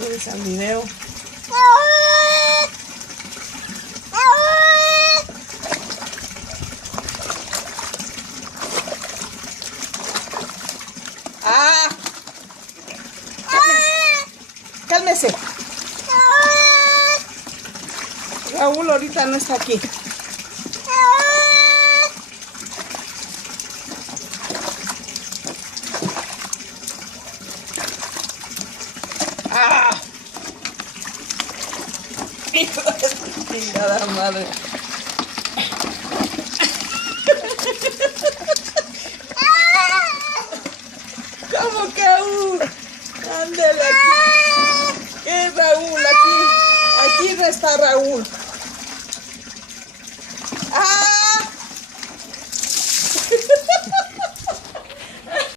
subes al video. ¡Ah! Cálmese. Raúl ahorita no está aquí. ¡Ah! Hijo de su chingada madre. ¿Cómo que aún? Ándale aquí. ¿Qué Raúl? Aquí no está Raúl.